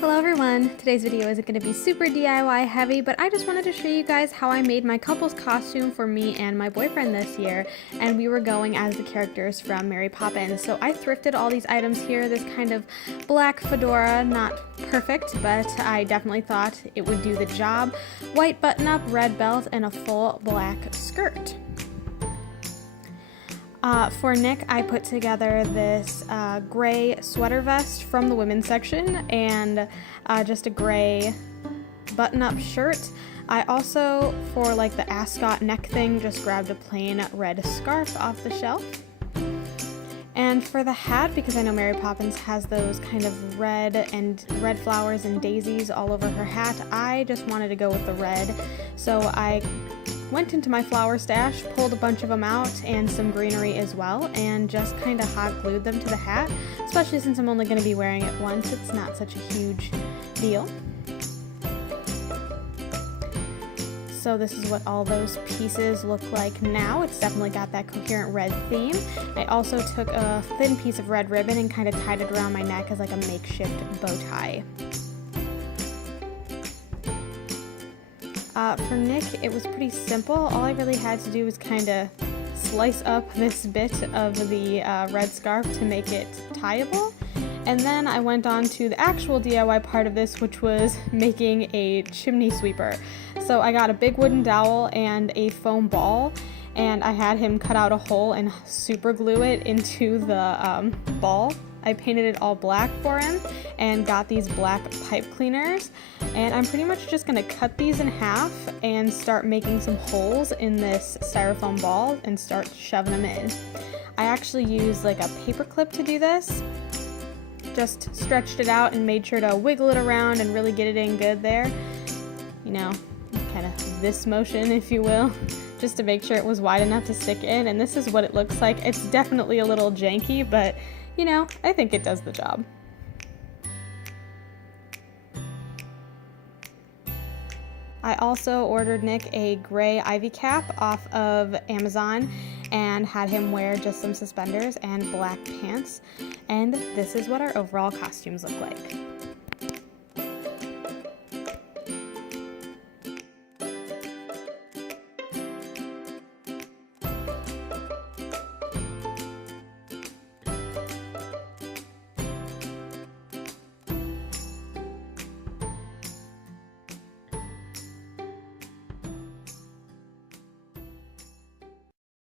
Hello everyone! Today's video isn't going to be super DIY heavy, but I just wanted to show you guys how I made my couple's costume for me and my boyfriend this year, and we were going as the characters from Mary Poppins. So I thrifted all these items here, this kind of black fedora, not perfect, but I definitely thought it would do the job, white button-up, red belt, and a full black skirt. For Nick, I put together this gray sweater vest from the women's section and just a gray button-up shirt. I also, for like the ascot neck thing, just grabbed a plain red scarf off the shelf. And for the hat, because I know Mary Poppins has those kind of red flowers and daisies all over her hat, I just wanted to go with the red. So I went into my flower stash, pulled a bunch of them out and some greenery as well, and just kind of hot glued them to the hat, especially since I'm only going to be wearing it once. It's not such a huge deal. So this is what all those pieces look like now. It's definitely got that coherent red theme. I also took a thin piece of red ribbon and kind of tied it around my neck as like a makeshift bow tie. For Nick, it was pretty simple. All I really had to do was kind of slice up this bit of the red scarf to make it tieable. And then I went on to the actual DIY part of this, which was making a chimney sweeper. So I got a big wooden dowel and a foam ball, and I had him cut out a hole and super glue it into the ball. I painted it all black for him and got these black pipe cleaners, and I'm pretty much just gonna cut these in half and start making some holes in this styrofoam ball and start shoving them in. I actually used like a paper clip to do this. Just stretched it out and made sure to wiggle it around and really get it in good there. You know, kind of this motion, if you will, just to make sure it was wide enough to stick in, and this is what it looks like. It's definitely a little janky, but you know, I think it does the job. I also ordered Nick a gray ivy cap off of Amazon and had him wear just some suspenders and black pants, and this is what our overall costumes look like.